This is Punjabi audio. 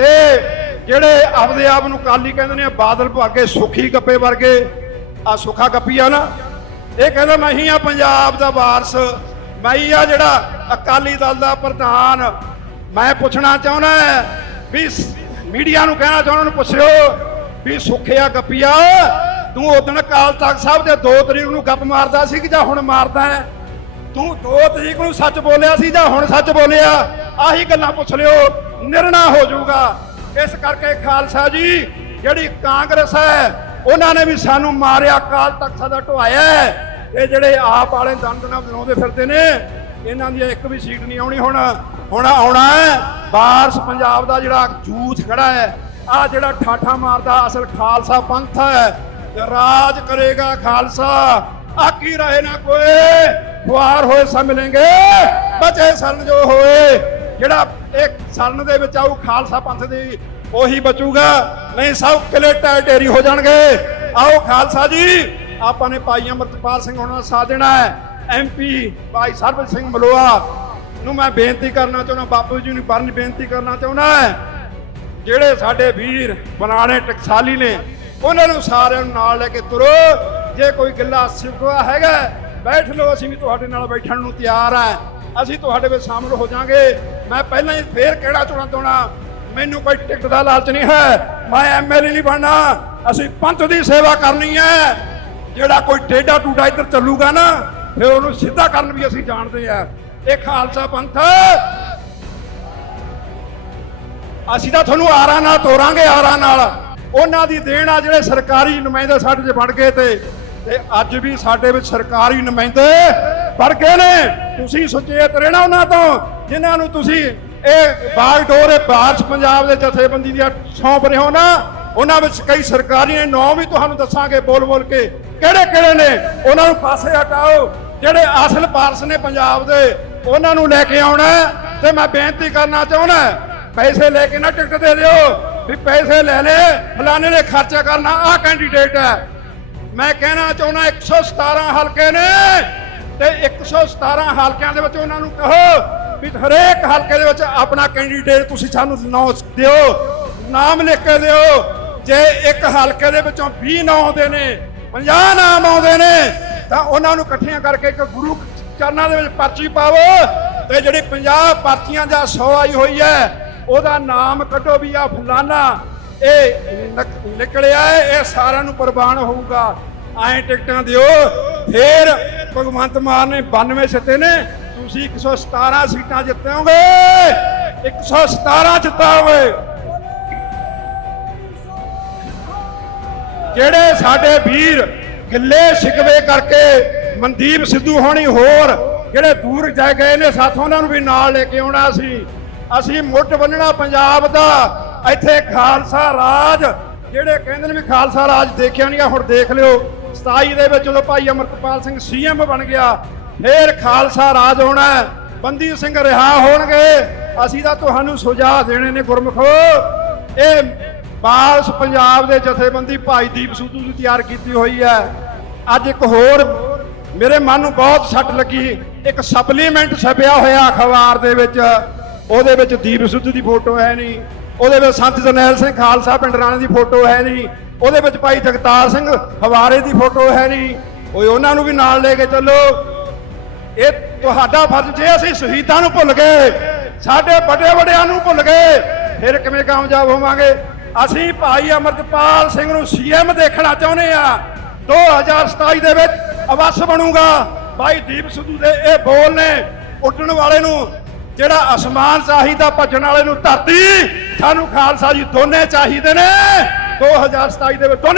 ਤੇ ਜਿਹੜੇ ਆਪਦੇ ਆਪ ਨੂੰ ਕਾਲੀ ਕਹਿੰਦੇ ਨੇ, ਬਾਦਲ ਭਾਗੇ ਸੁਖੀ ਗੱਪੇ ਵਰਗੇ ਆ ਸੁਖਾ ਗੱਪੀ ਆ ਨਾ, ਇਹ ਕਹਿੰਦਾ ਮੈਂ ਹੀ ਆ ਪੰਜਾਬ ਦਾ ਵਾਰਸ, ਮੈਂ ਹੀ ਆ ਜਿਹੜਾ ਅਕਾਲੀ ਦਲ ਦਾ ਪ੍ਰਧਾਨ। ਮੈਂ ਪੁੱਛਣਾ ਚਾਹੁੰਦਾ ਵੀ ਮੀਡੀਆ ਨੂੰ ਕਹਿਣਾ ਚਾਹੁੰਦਾ ਨੂੰ ਪੁੱਛਿਓ ਵੀ ਸੁਖਿਆ ਗੱਪੀਆ ਤੂੰ ਉਦੋਂ ਅਕਾਲ ਤਖਤ ਸਾਹਿਬ ਦੇ 2 ਤਰੀਕ ਨੂੰ ਗੱਪ ਮਾਰਦਾ ਸੀ ਕਿ ਜਾਂ ਹੁਣ ਮਾਰਦਾ ਹੈ? ਤੂੰ 2 ਤਰੀਕ ਨੂੰ ਸੱਚ ਬੋਲਿਆ ਸੀ ਜਾਂ ਹੁਣ ਸੱਚ ਬੋਲਿਆ? ਆਹੀ ਗੱਲਾਂ ਪੁੱਛ ਲਿਓ। ਨਿਰਣਾ ਹੋ ਜਾਊਗਾ। ਇਸ ਕਰਕੇ ਖਾਲਸਾ ਜੀ, ਜਿਹੜੀ ਕਾਂਗਰਸ ਹੈ, ਉਹਨਾਂ ਨੇ ਵੀ ਸਾਨੂੰ ਮਾਰਿਆ ਕਾਲ ਤੱਕ ਸਾਡਾ ਢਵਾਇਆ ਹੈ। ਜਿਹੜੇ ਆਪ ਵਾਲੇ ਦੰਦ ਨਾਲ ਬਣਾਉਂਦੇ ਫਿਰਦੇ ਨੇ, ਇਹਨਾਂ ਦੀ ਇੱਕ ਵੀ ਸੀਟ ਨਹੀਂ ਆਉਣੀ ਹੁਣ। ਹੁਣ ਆਉਣਾ ਹੈ, ਬਾਰਸ ਪੰਜਾਬ ਦਾ ਜਿਹੜਾ ਜੂਥ ਖੜਾ ਹੈ ਆ ਜਿਹੜਾ ਠਾਠਾ ਮਾਰਦਾ, ਅਸਲ ਖਾਲਸਾ ਪੰਥ ਹੈ ਰਾਜ ਕਰੇਗਾ ਖਾਲਸਾ। ਆਕੀ ਰਹੇ ਨਾ ਕੋਈ? ਖੁਆਰ ਹੋਏ ਸਭ ਮਿਲेंगे ਬਚੇ ਸਰਨ ਜੋ ਹੋਏ। ਜਿਹੜਾ ਇਹ ਸਰਨ ਦੇ ਵਿੱਚ ਆਊ, ਖਾਲਸਾ ਪੰਥ ਦੀ, ਉਹੀ ਬਚੂਗਾ। ਨਹੀਂ ਸਭ ਕਿਲੇ ਟੈ ਹੋ ਜਾਣਗੇ। ਆਓ ਖਾਲਸਾ ਜੀ, ਆਪਾਂ ਨੇ ਭਾਈ ਅਮਰਤਪਾਲ ਸਿੰਘ ਹੋਣਾ ਦਾ ਸਾਥ ਦੇਣਾ ਹੈ। ਐਮਪੀ ਭਾਈ ਸਰਬਜੀਤ ਸਿੰਘ ਮਲੋਆ ਨੂੰ ਮੈਂ ਬੇਨਤੀ ਕਰਨਾ ਚਾਹੁੰਦਾ, ਬਾਪੂ ਜੀ ਨੂੰ ਬਰਨ ਬੇਨਤੀ ਕਰਨਾ ਚਾਹੁੰਦਾ ਜਿਹੜੇ ਸਾਡੇ ਵੀਰ ਬਨਾਣੇ ਟਕਸਾਲੀ ਨੇ, ਉਹਨਾਂ ਨੂੰ ਸਾਰਿਆਂ ਨੂੰ ਨਾਲ ਲੈ ਕੇ ਤੁਰੋ। ਜੇ ਕੋਈ ਗਿੱਲਾ ਸਿਫਵਾ ਹੈਗਾ, ਬੈਠ ਲਓ, ਅਸੀਂ ਵੀ ਤੁਹਾਡੇ ਨਾਲ ਬੈਠਣ ਨੂੰ ਤਿਆਰ ਆ ਅਸੀਂ ਤੁਹਾਡੇ ਵਿੱਚ ਸ਼ਾਮਲ ਹੋ ਜਾਾਂਗੇ ਮੈਂ ਪਹਿਲਾਂ ਹੀ ਫੇਰ ਕਿਹੜਾ ਚੁਣਾ ਚਾਉਣਾ ਮੈਨੂੰ ਕੋਈ ਟਿਕਟ ਦਾ ਲਾਲਚ ਨਹੀਂ ਹੈ। ਮੈਂ ਐਮਐਲਏ ਨਹੀਂ ਬਣਨਾ। ਅਸੀਂ ਪੰਥ ਦੀ ਸੇਵਾ ਕਰਨੀ ਹੈ। ਜਿਹੜਾ ਕੋਈ ਟੇਡਾ ਟੂਡਾ ਇੱਧਰ ਚੱਲੂਗਾ ਨਾ, ਫਿਰ ਉਹਨੂੰ ਸਿੱਧਾ ਕਰਨ ਵੀ ਅਸੀਂ ਜਾਣਦੇ ਆ ਇਹ ਖਾਲਸਾ ਪੰਥ। ਅਸੀਂ ਤਾਂ ਤੁਹਾਨੂੰ ਆਰਾਂ ਨਾਲ ਤੋਰਾਂਗੇ, ਆਰਾਂ ਨਾਲ। ਉਹਨਾਂ ਦੀ ਦੇਣ ਆ ਜਿਹੜੇ ਸਰਕਾਰੀ ਨੁਮਾਇੰਦੇ ਸਾਡੇ 'ਚ ਬਣ ਗਏ ਤੇ ਤੇ ਅੱਜ ਵੀ ਸਾਡੇ ਵਿੱਚ ਸਰਕਾਰੀ ਨੁਮਾਇੰਦੇ ਬਣ ਗਏ ਨੇ। ਤੁਸੀਂ ਸੁਚੇਤ ਰਹਿਣਾ ਉਹਨਾਂ ਤੋਂ। ਜਿਨ੍ਹਾਂ ਨੂੰ ਤੁਸੀਂ ਇਹ ਬਾਗਡੋਰ ਇਹ ਬਾਰਸ਼ ਪੰਜਾਬ ਦੇ ਜਥੇਬੰਦੀ ਦੀਆਂ ਸੌਂਪ ਰਹੇ ਹੋ ਨਾ, ਉਹਨਾਂ ਵਿੱਚ ਕਈ ਸਰਕਾਰੀ ਨੇ ਵੀ ਤੁਹਾਨੂੰ ਦੱਸਾਂਗੇ ਬੋਲ ਬੋਲ ਕੇ। ਕਿਹੜੇ ਕਿਹੜੇ ਨੇ? ਉਹਨਾਂ ਨੂੰ ਪਾਸੇ ਹਟਾਓ। ਜਿਹੜੇ ਅਸਲ ਪਾਰਸ ਨੇ ਪੰਜਾਬ ਦੇ, ਉਹਨਾਂ ਨੂੰ ਲੈ ਕੇ ਆਉਣਾ ਤੇ ਮੈਂ ਬੇਨਤੀ ਕਰਨਾ ਚਾਹੁੰਦਾ ਪੈਸੇ ਲੈ ਕੇ ਨਾ ਟਿਕਟ ਦੇ ਦਿਓ, ਵੀ ਪੈਸੇ ਲੈ ਲੈ, ਫਲਾਣੇ ਨੇ ਖਰਚਾ ਕਰਨਾ, ਆਹ ਕੈਂਡੀਡੇਟ ਹੈ। ਮੈਂ ਕਹਿਣਾ ਚਾਹੁੰਦਾ 117 ਹਲਕੇ ਨੇ, ਤੇ 117 ਹਲਕਿਆਂ ਦੇ ਵਿੱਚ ਉਹਨਾਂ ਨੂੰ ਕਹੋ ਵੀ ਹਰੇਕ ਹਲਕੇ ਦੇ ਵਿੱਚ ਆਪਣਾ ਕੈਂਡੀਡੇਟ ਤੁਸੀਂ ਸਾਨੂੰ ਨਾਮ ਦਿਓ, ਨਾਮ ਲਿਖ ਕੇ ਦਿਓ। ਜੇ ਇੱਕ ਹਲਕੇ ਦੇ ਵਿੱਚੋਂ 20 ਨਾਮ ਆਉਂਦੇ ਨੇ 50 ਨਾਮ ਆਉਂਦੇ ਨੇ, ਤਾਂ ਉਹਨਾਂ ਨੂੰ ਇਕੱਠੀਆਂ ਕਰਕੇ ਇੱਕ ਗੁਰੂ ਚਰਨਾਂ ਦੇ ਵਿੱਚ ਪਰਚੀ ਪਾਵੋ ਤੇ ਜਿਹੜੀ 50 ਪਰਚੀਆਂ ਜਾਂ 100 ਆਈ ਹੋਈ ਹੈ, ਉਹਦਾ ਨਾਮ ਕੱਢੋ ਵੀ ਆ ਫਲਾਨਾ, ਇਹ ਨਿਕਲਿਆ ਇਹ ਸਾਰਿਆਂ ਨੂੰ ਪ੍ਰਵਾਨ ਹੋਊਗਾ। ਐਂ ਟਿਕਟਾਂ ਦਿਓ, ਫੇਰ ਭਗਵੰਤ ਮਾਨ ਨੇ 92 ਜਿੱਤੇ ਨੇ ਤੁਸੀਂ 117 ਸੀਟਾਂ ਜਿੱਤੋਗੇ 117 ਜਿੱਤਾਓਗੇ। ਜਿਹੜੇ ਸਾਡੇ ਵੀਰ ਗਿੱਲੇ ਸ਼ਿਕਵੇ ਕਰਕੇ ਮਨਦੀਪ ਸਿੱਧੂ ਹੋਣੀ ਹੋਰ ਜਿਹੜੇ ਦੂਰ ਜਾ ਗਏ ਨੇ ਸਾਥੋਂ ਉਹਨਾਂ ਨੂੰ ਵੀ ਨਾਲ ਲੈ ਕੇ ਆਉਣਾ ਸੀ। ਅਸੀਂ ਮੁੱਢ ਬੰਨਣਾ ਪੰਜਾਬ ਦਾ ਇੱਥੇ ਖਾਲਸਾ ਰਾਜ ਜਿਹੜੇ ਕਹਿੰਦੇ ਨੇ ਵੀ ਖਾਲਸਾ ਰਾਜ ਦੇਖਿਆ ਨਹੀਂ ਹੁਣ ਦੇਖ ਲਿਓ। 27 ਦੇ ਵਿੱਚ ਜਦੋਂ ਭਾਈ ਅਮਰਤਪਾਲ ਸਿੰਘ ਸੀਐਮ ਬਣ ਗਿਆ ਫੇਰ ਖਾਲਸਾ ਰਾਜ ਹੋਣਾ ਬੰਦੀ ਸਿੰਘ ਰਿਹਾ ਹੋਣਗੇ। ਅਸੀਂ ਤਾਂ ਤੁਹਾਨੂੰ ਸੁਝਾਅ ਦੇਣੇ ਨੇ ਗੁਰਮਖੋ। ਇਹ ਬਾਲਸ ਪੰਜਾਬ ਦੇ ਜਥੇਬੰਦੀ ਭਾਈ ਦੀਪ ਸਿੱਧੂ ਦੀ ਤਿਆਰ ਕੀਤੀ ਹੋਈ ਹੈ। ਅੱਜ ਇੱਕ ਹੋਰ ਮੇਰੇ ਮਨ ਨੂੰ ਬਹੁਤ ਸੱਟ ਲੱਗੀ। ਇੱਕ ਸਪਲੀਮੈਂਟ ਛਪਿਆ ਹੋਇਆ ਅਖਬਾਰ ਦੇ ਵਿੱਚ। ਉਹਦੇ ਵਿੱਚ ਦੀਪ ਸਿੱਧੂ ਦੀ ਫੋਟੋ ਹੈ ਨਹੀਂ। ਉਹਦੇ ਵਿੱਚ ਸੰਤ ਜਰਨੈਲ ਸਿੰਘ ਖਾਲਸਾ ਪਿੰਡ ਰਾਣੇ ਦੀ ਫੋਟੋ ਹੈ ਨਹੀਂ। ਉਹਦੇ ਵਿੱਚ ਭਾਈ ਜਗਤਾਰ ਸਿੰਘ ਹਵਾਰੇ ਦੀ ਫੋਟੋ ਹੈ ਨਹੀਂ। ਓਏ, ਉਹਨਾਂ ਨੂੰ ਵੀ ਨਾਲ ਲੈ ਕੇ ਚੱਲੋ। ਇਹ ਤੁਹਾਡਾ ਫਰਜ਼ ਜੇ ਅਸੀਂ ਸ਼ਹੀਦਾਂ ਨੂੰ ਭੁੱਲ ਗਏ, ਸਾਡੇ ਵੱਡੇ ਵੱਡਿਆਂ ਨੂੰ ਭੁੱਲ ਗਏ, ਫਿਰ ਕਿਵੇਂ ਕਾਮਯਾਬ ਹੋਵਾਂਗੇ? ਅਸੀਂ ਭਾਈ ਅਮਰਤਪਾਲ ਸਿੰਘ ਨੂੰ ਸੀਐਮ ਦੇਖਣਾ ਚਾਹੁੰਦੇ ਆ 2027 ਦੇ ਵਿੱਚ ਅਵਸ ਬਣੂਗਾ। ਭਾਈ ਦੀਪ ਸਿੱਧੂ ਦੇ ਇਹ ਬੋਲ ਨੇ ਉੱਡਣ ਵਾਲੇ ਨੂੰ, ਜਿਹੜਾ ਅਸਮਾਨ ਚਾਹੀਦਾ ਭੱਜਣ ਵਾਲੇ ਨੂੰ ਧਰਤੀ, ਸਾਨੂੰ ਖਾਲਸਾ ਜੀ ਦੋਨੇ ਚਾਹੀਦੇ ਨੇ। 2027 ਦੇ ਵਿੱਚ ਦੋਨੇ